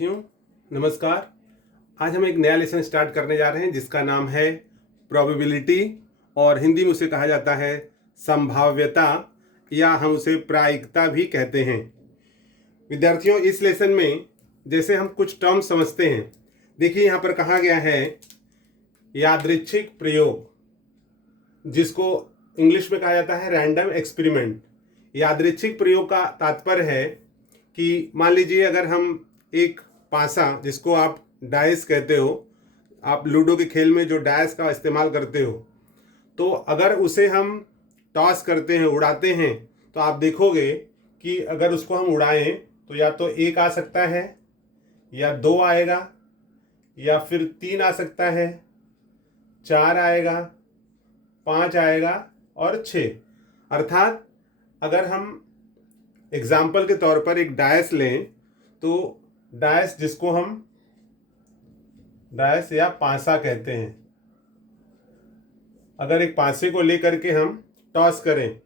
विद्यार्थियों नमस्कार। आज हम एक नया लेसन स्टार्ट करने जा रहे हैं जिसका नाम है प्रोबेबिलिटी और हिंदी में उसे कहा जाता है संभाव्यता या हम उसे प्रायिकता भी कहते हैं। विद्यार्थियों इस लेसन में जैसे हम कुछ टर्म समझते हैं, देखिए यहाँ पर कहा गया है यादृच्छिक प्रयोग, जिसको इंग्लिश में कहा जाता है रैंडम एक्सपेरिमेंट। यादृच्छिक प्रयोग का तात्पर्य है कि मान लीजिए अगर हम एक पासा, जिसको आप डाइस कहते हो, आप लूडो के खेल में जो डाइस का इस्तेमाल करते हो, तो अगर उसे हम टॉस करते हैं, उड़ाते हैं, तो आप देखोगे कि अगर उसको हम उड़ाएं तो या तो एक आ सकता है या दो आएगा या फिर तीन आ सकता है, चार आएगा, पाँच आएगा और छः। अर्थात अगर हम एग्जाम्पल के तौर पर एक डायस लें तो डायस, जिसको हम डायस या पासा कहते हैं, अगर एक पासे को लेकर के हम टॉस करें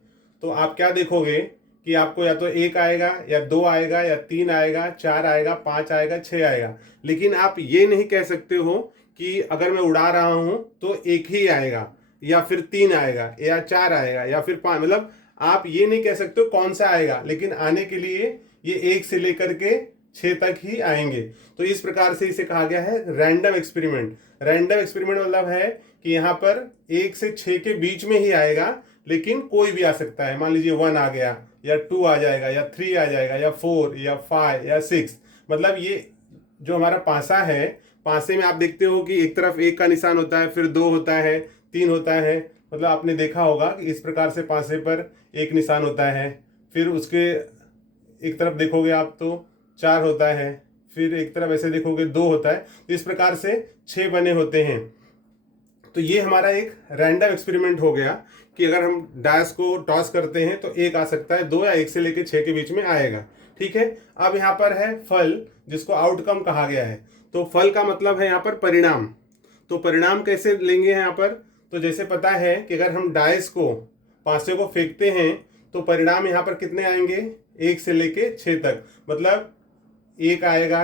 तो आप क्या देखोगे कि आपको या तो एक आएगा या दो आएगा या तीन आएगा, चार आएगा, पाँच आएगा, छः आएगा। लेकिन आप ये नहीं कह सकते हो कि अगर मैं उड़ा रहा हूं तो एक ही आएगा या फिर तीन आएगा या चार आएगा या फिर पाँच, मतलब आप ये नहीं कह सकते हो कौन सा आएगा, लेकिन आने के लिए ये एक से लेकर के छः तक ही आएंगे। तो इस प्रकार से इसे कहा गया है रैंडम एक्सपेरिमेंट। रैंडम एक्सपेरिमेंट मतलब है कि यहाँ पर एक से छः के बीच में ही आएगा, लेकिन कोई भी आ सकता है। मान लीजिए वन आ गया या टू आ जाएगा या थ्री आ जाएगा या फोर या फाइव या सिक्स। मतलब ये जो हमारा पासा है, पासे में आप देखते हो कि एक तरफ एक का निशान होता है, फिर दो होता है, तीन होता है। मतलब आपने देखा होगा कि इस प्रकार से पासे पर एक निशान होता है, फिर उसके एक तरफ देखोगे आप तो चार होता है, फिर एक तरफ ऐसे देखोगे दो होता है। तो इस प्रकार से छः बने होते हैं। तो ये हमारा एक रैंडम एक्सपेरिमेंट हो गया कि अगर हम डायस को टॉस करते हैं तो एक आ सकता है, दो या एक से लेकर छः के बीच में आएगा। ठीक है। अब यहाँ पर है फल, जिसको आउटकम कहा गया है। तो फल का मतलब है यहाँ पर परिणाम। तो परिणाम कैसे लेंगे यहाँ पर? तो जैसे पता है कि अगर हम डायस को, पासे को फेंकते हैं तो परिणाम यहाँ पर कितने आएंगे? एक से लेके छः तक। मतलब एक आएगा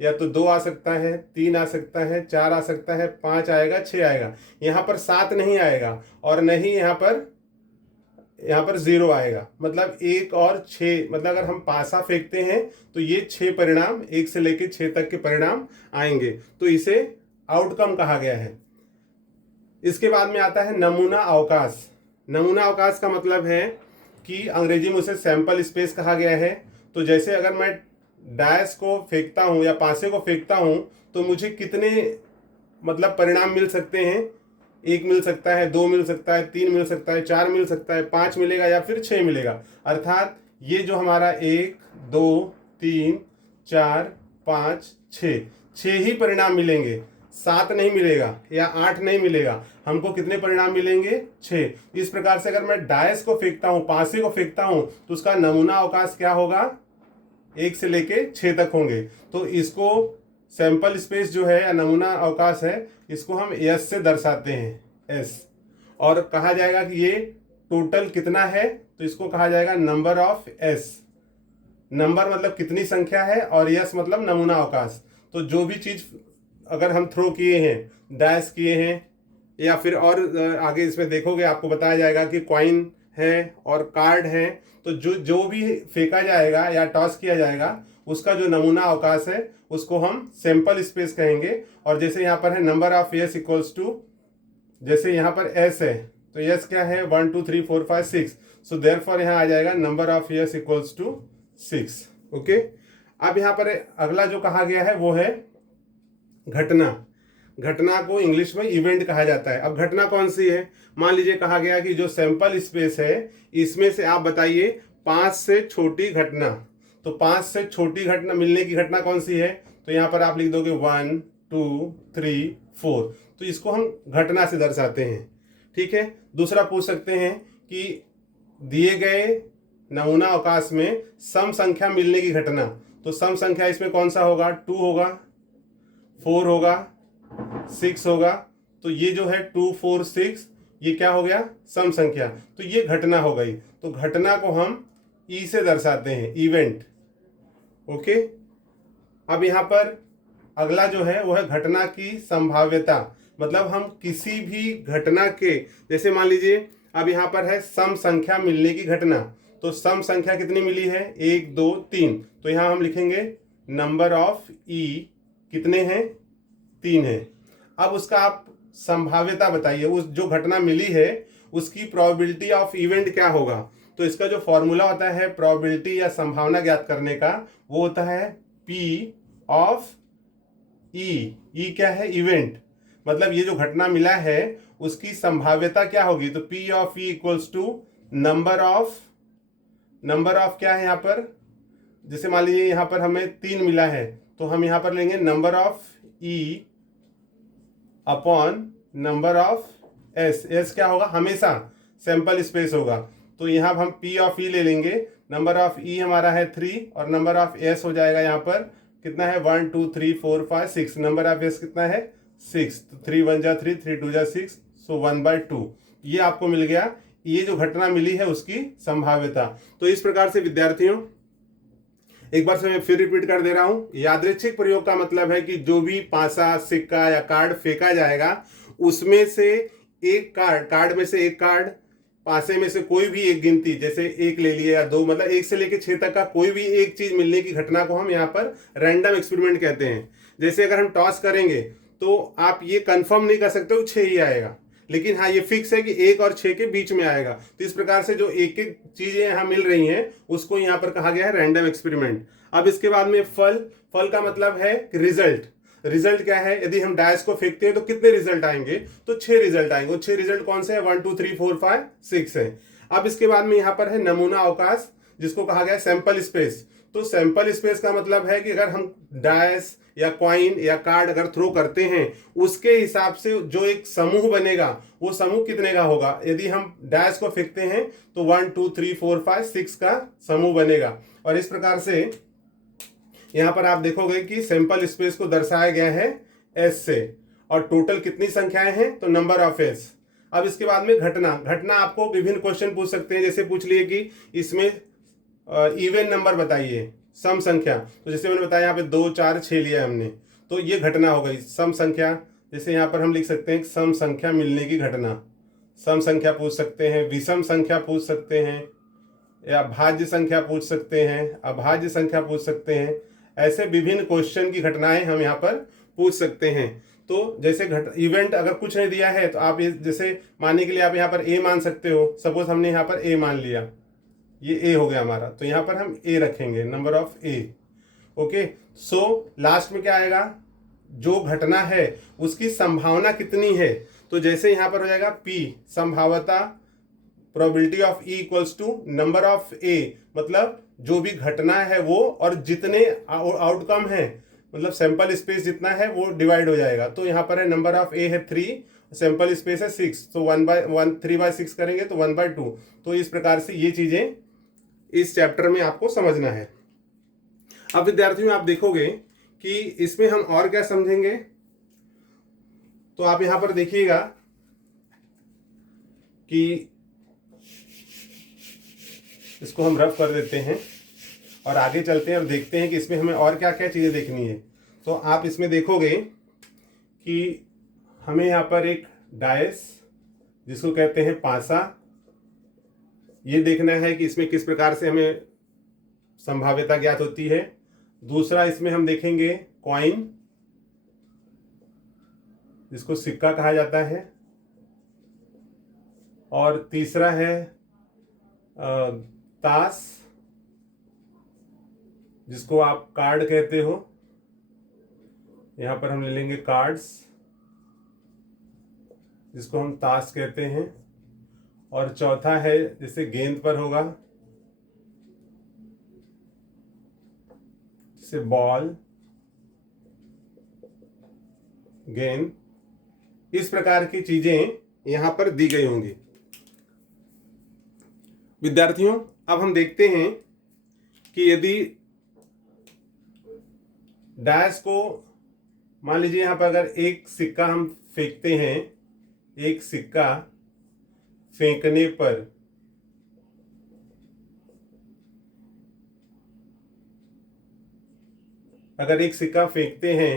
या तो दो आ सकता है, तीन आ सकता है, चार आ सकता है, पाँच आएगा, छः आएगा। यहाँ पर सात नहीं आएगा और नहीं यहाँ पर जीरो आएगा। मतलब एक और छः, मतलब अगर हम पासा फेंकते हैं तो ये छः परिणाम, एक से लेके छः तक के परिणाम आएंगे। तो इसे आउटकम कहा गया है। इसके बाद में आता है नमूना अवकाश। नमूना अवकाश का मतलब है कि अंग्रेजी में उसे सैंपल स्पेस कहा गया है। तो जैसे अगर मैं डायस को फेंकता हूँ या पासे को फेंकता हूँ तो मुझे कितने मतलब परिणाम मिल सकते हैं? एक मिल सकता है, दो मिल सकता है, तीन मिल सकता है, चार मिल सकता है, पाँच मिलेगा या फिर छः मिलेगा। अर्थात ये जो हमारा एक, दो, तीन, चार, पाँच, छः ही परिणाम मिलेंगे, सात नहीं मिलेगा या आठ नहीं मिलेगा। हमको कितने परिणाम मिलेंगे? छः। इस प्रकार से अगर मैं डायस को फेंकता हूँ, पासे को फेंकता हूँ, तो उसका नमूना अवकाश क्या होगा? एक से लेके छः तक होंगे। तो इसको सैंपल स्पेस जो है या नमूना अवकाश है, इसको हम एस से दर्शाते हैं, एस। और कहा जाएगा कि ये टोटल कितना है, तो इसको कहा जाएगा नंबर ऑफ एस। नंबर मतलब कितनी संख्या है और यस मतलब नमूना अवकाश। तो जो भी चीज अगर हम थ्रो किए हैं, डैश किए हैं, या फिर और आगे इसमें देखोगे आपको बताया जाएगा कि कॉइन है और कार्ड है, तो जो भी फेंका जाएगा या टॉस किया जाएगा उसका जो नमूना अवकाश है उसको हम सैंपल स्पेस कहेंगे। और जैसे यहाँ पर है number of S equals to, जैसे यहाँ पर एस है तो एस क्या है? 1 2 3 4 5 6। सो देयरफॉर यहाँ आ जाएगा number of S equals to 6। Okay. अब यहाँ पर अगला जो कहा गया है वो है घटना। घटना को इंग्लिश में इवेंट कहा जाता है। अब घटना कौन सी है? मान लीजिए कहा गया कि जो सैंपल स्पेस है इसमें से आप बताइए 5 से छोटी घटना। तो 5 से छोटी घटना मिलने की घटना कौन सी है? तो यहाँ पर आप लिख दोगे 1 2 3 4। तो इसको हम घटना से दर्शाते हैं। ठीक है। दूसरा पूछ सकते हैं कि दिए गए नमूना अवकाश में सम संख्या मिलने की घटना। तो सम संख्या इसमें कौन सा होगा? 2 होगा, 4 होगा, 6 होगा। तो ये जो है 2 4 6, ये क्या हो गया? सम संख्या। तो ये घटना हो गई। तो घटना को हम ई से दर्शाते हैं, इवेंट। ओके। अब यहाँ पर अगला जो है वो है घटना की संभाव्यता, मतलब हम किसी भी घटना के, जैसे मान लीजिए अब यहाँ पर है सम संख्या मिलने की घटना, तो सम संख्या कितनी मिली है, 1 2 3, तो यहाँ हम लिखेंगे नंबर ऑफ ई कितने हैं, 3 है। अब उसका आप संभाव्यता बताइए, उस जो घटना मिली है उसकी प्रोबेबिलिटी ऑफ इवेंट क्या होगा। तो इसका जो फॉर्मूला होता है प्रोबेबिलिटी या संभावना ज्ञात करने का, वो होता है पी ऑफ ई क्या है, इवेंट, मतलब ये जो घटना मिला है उसकी संभाव्यता क्या होगी, तो P of E equals to number of क्या है यहाँ पर, जैसे मान लीजिए यहाँ पर हमें 3 मिला है, तो हम यहाँ पर लेंगे number of E upon number of S क्या होगा, हमेशा सैंपल स्पेस होगा, तो यहाँ हम पी ऑफ ई ले लेंगे, नंबर ऑफ ई हमारा है 3 और नंबर ऑफ एस हो जाएगा यहाँ पर कितना है 1 2 3 4 5 6, नंबर ऑफ एस कितना है 6, तो 3 1 जा 3 3 2 जा 6, सो 1/2 ये आपको मिल गया, ये जो घटना मिली है उसकी संभाव्यता। तो इस प्रकार से विद्यार्थियों, एक बार से मैं फिर रिपीट कर दे रहा हूं, यादृच्छिक प्रयोग का मतलब है कि जो भी पासा सिक्का या कार्ड फेंका जाएगा उसमें से एक कार्ड में से एक कार्ड, पासे में से कोई भी एक गिनती, जैसे 1 ले लिया या 2, मतलब 1 से लेकर 6 तक का कोई भी एक चीज मिलने की घटना को हम यहाँ पर रैंडम एक्सपेरिमेंट कहते हैं। जैसे अगर हम टॉस करेंगे तो आप ये कंफर्म नहीं कर सकते हो 6 ही आएगा, लेकिन हाँ ये फिक्स है कि 1 और 6 के बीच में आएगा। तो इस प्रकार से जो एक एक चीजें यहाँ मिल रही हैं उसको यहाँ पर कहा गया है रैंडम एक्सपेरिमेंट। अब इसके बाद में फल का मतलब है रिजल्ट क्या है, यदि हम डायस को फेंकते हैं तो कितने रिजल्ट आएंगे, तो 6 रिजल्ट आएंगे। 6 रिजल्ट कौन से है, 1 2 3 4 5 6 है। अब इसके बाद में यहाँ पर है नमूना अवकाश, जिसको कहा गया है सैंपल स्पेस। तो सैंपल स्पेस का मतलब है कि अगर हम डायस या कॉइन या कार्ड अगर थ्रो करते हैं उसके हिसाब से जो एक समूह बनेगा वो समूह कितने का होगा। यदि हम डैश को फेंकते हैं तो 1 2 3 4 5 6 का समूह बनेगा। और इस प्रकार से यहां पर आप देखोगे कि सैंपल स्पेस को दर्शाया गया है एस से, और टोटल कितनी संख्याएं हैं, तो नंबर ऑफ एस। अब इसके बाद में घटना आपको विभिन्न क्वेश्चन पूछ सकते हैं, जैसे पूछ लिए कि इसमें इवन नंबर बताइए, सम संख्या, तो जैसे मैंने बताया यहाँ पे 2 4 6 लिया हमने, तो ये घटना हो गई सम संख्या। जैसे यहाँ पर हम लिख सकते हैं सम संख्या मिलने की घटना, सम संख्या पूछ सकते हैं, विषम संख्या पूछ सकते हैं, या भाज्य संख्या पूछ सकते हैं, अभाज्य संख्या पूछ सकते हैं। ऐसे विभिन्न क्वेश्चन की घटनाएं हम यहाँ पर पूछ सकते हैं। तो जैसे इवेंट अगर कुछ नहीं दिया है तो आप जैसे मानने के लिए आप यहाँ पर ए मान सकते हो, सपोज हमने यहाँ पर ए मान लिया, ये ए हो गया हमारा, तो यहाँ पर हम ए रखेंगे, number of A. Okay, so last में क्या आएगा, जो घटना है उसकी संभावना कितनी है, तो जैसे यहाँ पर हो जाएगा पी संभाव्यता probability of E equals to number of A, मतलब जो भी घटना है वो और जितने आउटकम है, मतलब सैंपल स्पेस जितना है वो डिवाइड हो जाएगा। तो यहाँ पर है नंबर ऑफ ए है 3, सैंपल स्पेस है 6, तो 3/6 करेंगे तो 1/2। तो इस प्रकार से ये चीजें इस चैप्टर में आपको समझना है। अब विद्यार्थियों आप देखोगे कि इसमें हम और क्या समझेंगे, तो आप यहां पर देखिएगा कि इसको हम रफ कर देते हैं और आगे चलते हैं और देखते हैं कि इसमें हमें और क्या क्या चीजें देखनी है। तो आप इसमें देखोगे कि हमें यहाँ पर एक डायस, जिसको कहते हैं पासा, ये देखना है कि इसमें किस प्रकार से हमें संभाव्यता ज्ञात होती है। दूसरा इसमें हम देखेंगे कॉइन, जिसको सिक्का कहा जाता है। और तीसरा है ताश, जिसको आप कार्ड कहते हो, यहां पर हम ले लेंगे कार्ड्स, जिसको हम ताश कहते हैं। और चौथा है जैसे गेंद पर होगा, जैसे बॉल, गेंद, इस प्रकार की चीजें यहां पर दी गई होंगी। विद्यार्थियों अब हम देखते हैं कि यदि डैश को मान लीजिए यहां पर अगर एक सिक्का हम फेंकते हैं, एक सिक्का फेंकने पर अगर एक सिक्का फेंकते हैं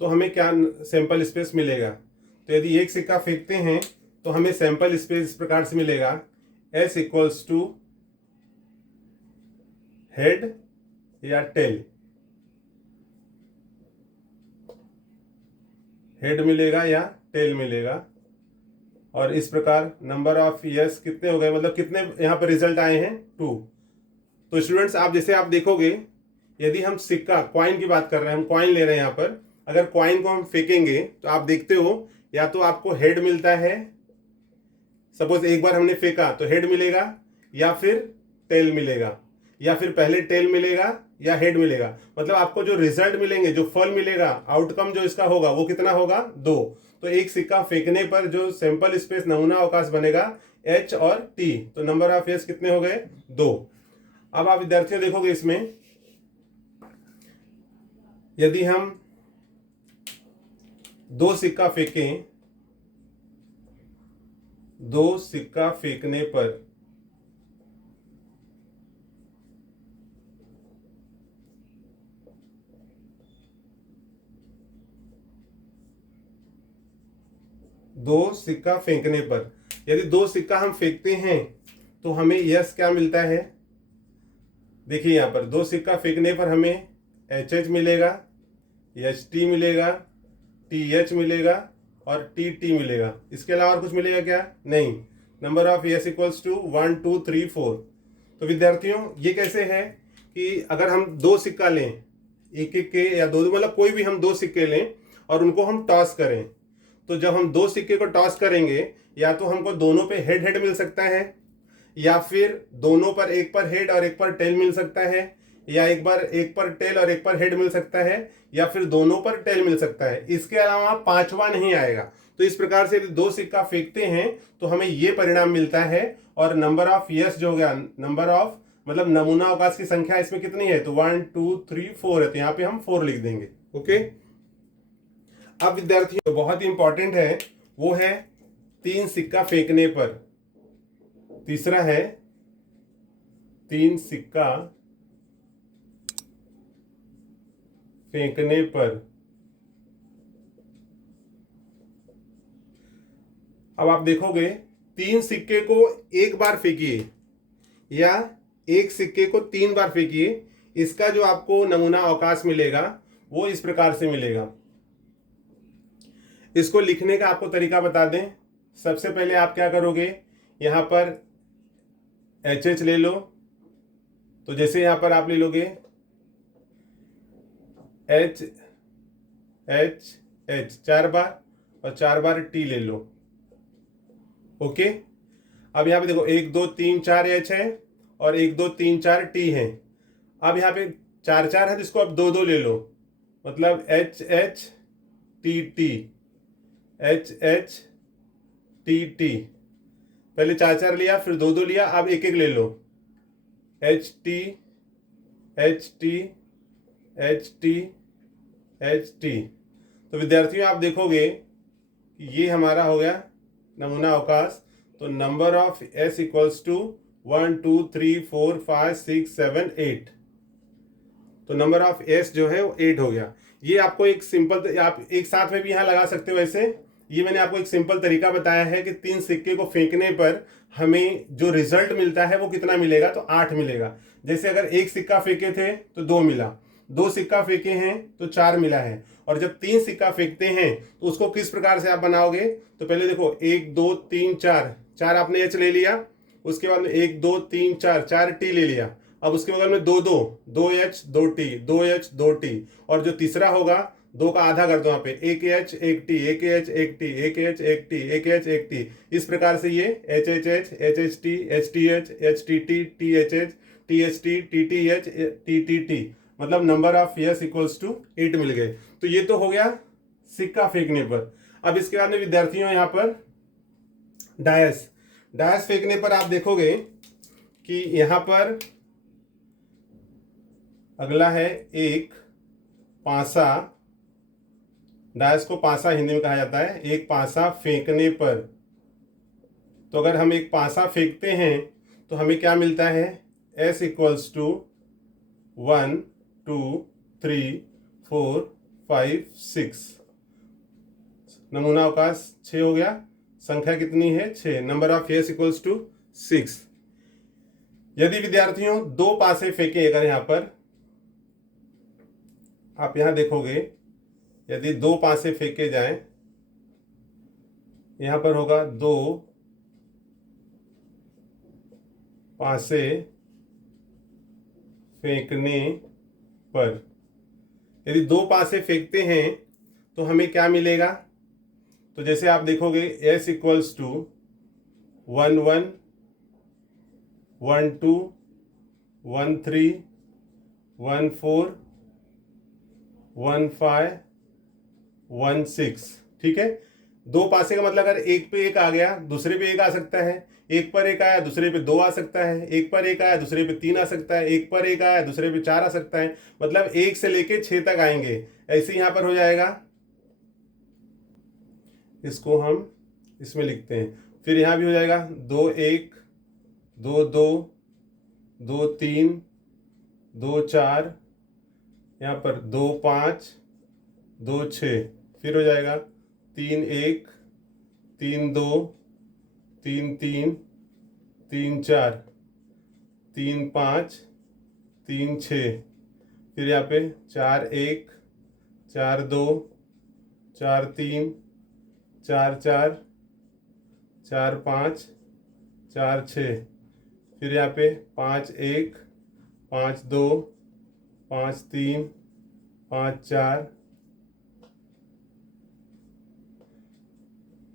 तो हमें क्या सैंपल स्पेस मिलेगा। तो यदि एक सिक्का फेंकते हैं तो हमें सैंपल स्पेस इस प्रकार से मिलेगा, S इक्वल्स टू हेड या टेल, हेड मिलेगा या टेल मिलेगा। और इस प्रकार नंबर ऑफ यस कितने हो गए, मतलब कितने यहाँ पर रिजल्ट आए हैं, 2। तो स्टूडेंट्स आप जैसे आप देखोगे, यदि हम सिक्का कॉइन की बात कर रहे हैं, हम कॉइन ले रहे हैं यहाँ पर, अगर कॉइन को हम फेंकेंगे तो आप देखते हो या तो आपको हेड मिलता है, सपोज एक बार हमने फेंका तो हेड मिलेगा, या फिर टेल मिलेगा, या फिर पहले टेल मिलेगा या हेड मिलेगा। मतलब आपको जो रिजल्ट मिलेंगे, जो फल मिलेगा, आउटकम जो इसका होगा वो कितना होगा, 2। तो एक सिक्का फेंकने पर जो सैंपल स्पेस नमूना अवकाश बनेगा H और T, तो नंबर ऑफ एस कितने हो गए, 2। अब आप विद्यार्थियों देखोगे इसमें, यदि हम 2 सिक्का फेंकें, 2 सिक्का फेंकने पर यदि 2 सिक्का हम फेंकते हैं तो हमें यस क्या मिलता है। देखिए यहाँ पर 2 सिक्का फेंकने पर हमें HH मिलेगा, HT मिलेगा, TH मिलेगा और TT मिलेगा। इसके अलावा और कुछ मिलेगा क्या, नहीं। Number of S equals to 1 2 3 4। तो विद्यार्थियों ये कैसे है कि अगर हम 2 सिक्का लें, एक एक के या 2, मतलब कोई भी हम 2 सिक्के लें और उनको हम टॉस करें, तो जब हम 2 सिक्के को टॉस करेंगे, या तो हमको दोनों पे हेड हेड मिल सकता है, या फिर दोनों पर एक पर हेड और एक पर टेल मिल सकता है, या एक पर टेल और एक पर हेड मिल सकता है, या फिर दोनों पर टेल मिल सकता है। इसके अलावा पांचवा नहीं आएगा। तो इस प्रकार से यदि 2 सिक्का फेंकते हैं तो हमें ये परिणाम मिलता है। और नंबर ऑफ यस जो हो गया, नंबर ऑफ मतलब नमूना अवकाश की संख्या इसमें कितनी है, तो 1 2 3 4 है, तो यहाँ पे हम 4 लिख देंगे। ओके। अब विद्यार्थियों जो बहुत ही इंपॉर्टेंट है वो है 3 सिक्का फेंकने पर। तीसरा है 3 सिक्का फेंकने पर। अब आप देखोगे 3 सिक्के को एक बार फेंकिए या एक सिक्के को 3 बार फेंकिए, इसका जो आपको नमूना अवकाश मिलेगा वो इस प्रकार से मिलेगा। इसको लिखने का आपको तरीका बता दें। सबसे पहले आप क्या करोगे, यहां पर HH ले लो, तो जैसे यहां पर आप ले लोगे H H H 4 बार और 4 बार T ले लो। ओके। अब यहां पे देखो 1 2 3 4 H है और 1 2 3 4 T है। अब यहां पे 4 4 है, जिसको अब 2 2 ले लो, मतलब H H T T H H T T। पहले 4 4 लिया, फिर 2 2 लिया, अब एक एक ले लो, H T H T H T H T। तो विद्यार्थियों आप देखोगे कि ये हमारा हो गया नमूना अवकाश। तो number of S equals to 1 2 3 4 5 6 7 8। तो नंबर ऑफ S जो है वो 8 हो गया। ये आपको एक सिंपल, आप एक साथ में भी यहाँ लगा सकते हो। वैसे ये मैंने आपको एक सिंपल तरीका बताया है कि 3 सिक्के को फेंकने पर हमें जो रिजल्ट मिलता है वो कितना मिलेगा, तो 8 मिलेगा। जैसे अगर एक सिक्का फेंके थे तो 2 मिला, 2 सिक्का फेंके हैं तो 4 मिला है, और जब 3 सिक्का फेंकते हैं तो उसको किस प्रकार से आप बनाओगे। तो पहले देखो 1 2 3 4, 4 आपने H ले लिया, उसके बाद में 1 2 3 4, 4 T ले लिया। अब उसके बगल में 2 2, 2H 2T, 2H 2T, और जो तीसरा होगा 2 का आधा कर दो यहाँ पे, 1H 1T, 1H 1T, 1H 1T, 1H 1T। इस प्रकार से ये HHH, HHT, HTH, HTT, THH, THT, TTH, TTT, मतलब number of S equals to 8 मिल गए। तो ये तो हो गया सिक्का फेंकने पर। अब इसके बाद में विद्यार्थियों यहाँ पर डायस फेंकने पर आप देखोगे कि यहाँ पर अगला है एक पासा। डायस को पासा हिंदी में कहा जाता है। एक पासा फेंकने पर, तो अगर हम एक पासा फेंकते हैं तो हमें क्या मिलता है, S इक्वल्स टू 1 2 3 4 5 6। नमूना अवकाश 6 हो गया। संख्या कितनी है? 6। Number of faces equals to 6। यदि विद्यार्थियों दो पासे फेंके, अगर यहां पर आप यहां देखोगे, यदि दो पासे फेंके जाएं, यहां पर होगा 2 पासे फेंकने पर। यदि दो पासे फेंकते हैं तो हमें क्या मिलेगा? तो जैसे आप देखोगे S इक्वल्स टू 1 1 1 2 1 3 1 4 1 5 1 6। ठीक है, दो पासे का मतलब अगर एक पे एक आ गया, दूसरे पे एक आ सकता है। एक पर एक आया, दूसरे पे 2 आ सकता है। एक पर एक आया, दूसरे पे 3 आ सकता है। एक पर एक आया, दूसरे पे 4 आ सकता है। मतलब 1 से लेके 6 तक आएंगे। ऐसे यहां पर हो जाएगा। इसको हम इसमें लिखते हैं। फिर यहां भी हो जाएगा 2 1 2 2 2 3 2 4, यहाँ पर 2 5 2 6। फिर हो जाएगा 3 1 3 2 3 3 3 4 3 5 3 6। फिर यहाँ पे 4 1 4 2 4 3 4 4 4 5 4 6। फिर यहाँ पे 5 1 5 2 5 3 5 4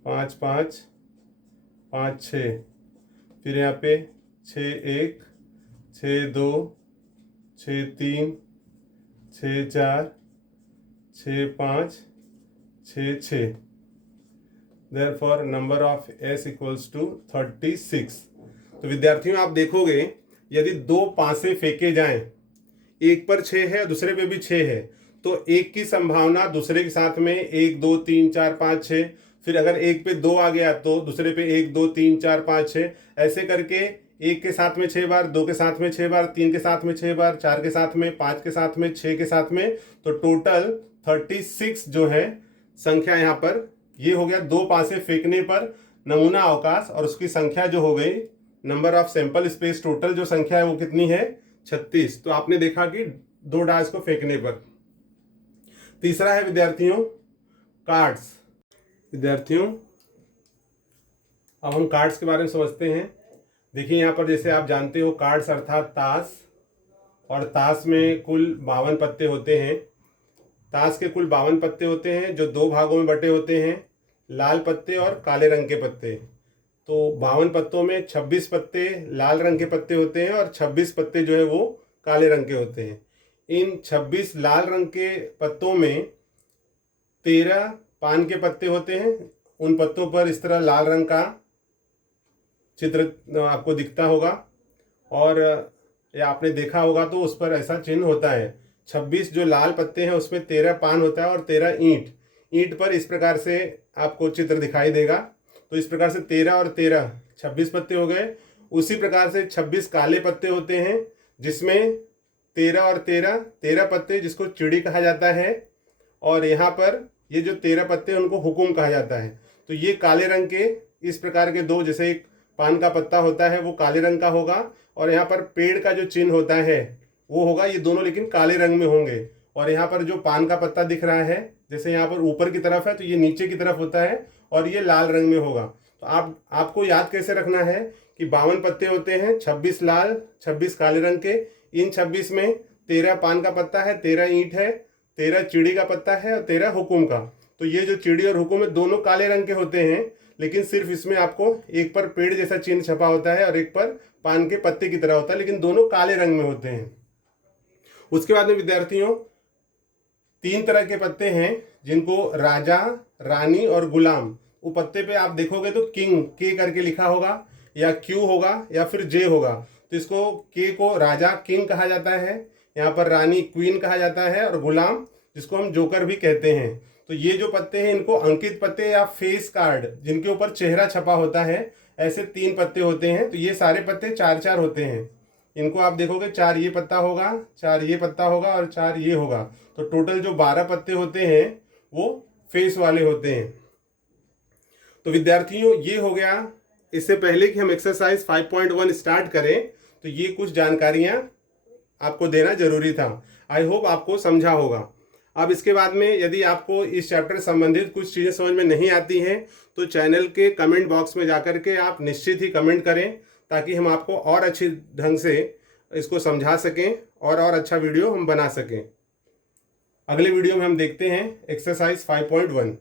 5 5 5 6। फिर यहाँ पे 6 1 6 2 6 3 6 4 6 5 6 6। Therefore number of S equals to 36। तो विद्यार्थियों आप देखोगे, यदि दो पासे फेंके जाएं, एक पर 6 है, दूसरे पे भी 6 है, तो एक की संभावना दूसरे के साथ में 1 2 3 4 5 6। फिर अगर एक पे 2 आ गया तो दूसरे पे 1 2 3 4 5 6। ऐसे करके एक के साथ में 6 बार, दो के साथ में 6 बार, 3 के साथ में 6 बार, 4 के साथ में, 5 के साथ में, 6 के साथ में। तो टोटल 36 जो है संख्या यहाँ पर, ये हो गया दो पासे फेंकने पर नमूना अवकाश, और उसकी संख्या जो हो गई number of sample space, total जो संख्या है वो कितनी है? 36। तो आपने देखा कि दो डाइस को फेंकने पर। तीसरा है विद्यार्थियों कार्ड्स। विद्यार्थियों अब हम कार्ड्स के बारे में समझते हैं। देखिए यहाँ पर जैसे आप जानते हो, कार्ड्स अर्थात ताश, और ताश में कुल 52 पत्ते होते हैं। ताश के कुल 52 पत्ते होते हैं जो दो भागों में बटे होते हैं, लाल पत्ते और काले रंग के पत्ते। तो 52 पत्तों में 26 पत्ते लाल रंग के पत्ते होते हैं और 26 पत्ते जो है वो काले रंग के होते हैं। इन 26 लाल रंग के पत्तों में 13 पान के पत्ते होते हैं। उन पत्तों पर इस तरह लाल रंग का चित्र आपको दिखता होगा, और या आपने देखा होगा तो उस पर ऐसा चिन्ह होता है। 26 जो लाल पत्ते हैं उसमें 13 पान होता है और 13 ईंट पर इस प्रकार से आपको चित्र दिखाई देगा। तो इस प्रकार से 13 और 13 26 पत्ते हो गए। उसी प्रकार से 26 काले पत्ते होते हैं, जिसमें 13 और 13 पत्ते जिसको चिड़ी कहा जाता है, और यहाँ पर ये जो 13 पत्ते हैं उनको हुकुम कहा जाता है। तो ये काले रंग के इस प्रकार के दो, जैसे एक पान का पत्ता होता है वो काले रंग का होगा, और यहाँ पर पेड़ का जो चिन्ह होता है वो होगा, ये दोनों लेकिन काले रंग में होंगे। और यहाँ पर जो पान का पत्ता दिख रहा है, जैसे यहाँ पर ऊपर की तरफ है तो ये नीचे की तरफ होता है और ये लाल रंग में होगा। तो आपको याद कैसे रखना है कि 52 पत्ते होते हैं, 26 लाल 26 काले रंग के। इन 26 में 13 पान का पत्ता है, 13 ईंट है, 13 चिड़ी का पत्ता है और 13 हुकुम का। तो ये जो चिड़ी और हुकुम है दोनों काले रंग के होते हैं, लेकिन सिर्फ इसमें आपको एक पर पेड़ जैसा चिन्ह छपा होता है और एक पर पान के पत्ते की तरह होता है, लेकिन दोनों काले रंग में होते हैं। उसके बाद में विद्यार्थियों 3 तरह के पत्ते हैं जिनको राजा, रानी और गुलाम। वो पत्ते पे आप देखोगे तो किंग के करके लिखा होगा, या क्यू होगा, या फिर जे होगा। तो इसको के को राजा किंग कहा जाता है, यहाँ पर रानी क्वीन कहा जाता है, और गुलाम जिसको हम जोकर भी कहते हैं। तो ये जो पत्ते हैं इनको अंकित पत्ते या फेस कार्ड, जिनके ऊपर चेहरा छपा होता है, ऐसे 3 पत्ते होते हैं। तो ये सारे पत्ते 4-4 होते हैं। इनको आप देखोगे 4 ये पत्ता होगा, 4 ये पत्ता होगा और 4 ये होगा, तो टोटल जो 12 पत्ते होते हैं वो फेस वाले होते हैं। तो विद्यार्थियों ये हो गया। इससे पहले कि हम एक्सरसाइज 5.1 स्टार्ट करें तो ये कुछ जानकारियां आपको देना जरूरी था। आई होप आपको समझा होगा। अब इसके बाद में यदि आपको इस चैप्टर से संबंधित कुछ चीज़ें समझ में नहीं आती हैं तो चैनल के कमेंट बॉक्स में जाकर के आप निश्चित ही कमेंट करें, ताकि हम आपको और अच्छी ढंग से इसको समझा सकें और अच्छा वीडियो हम बना सकें। अगले वीडियो में हम देखते हैं एक्सरसाइज 5.1।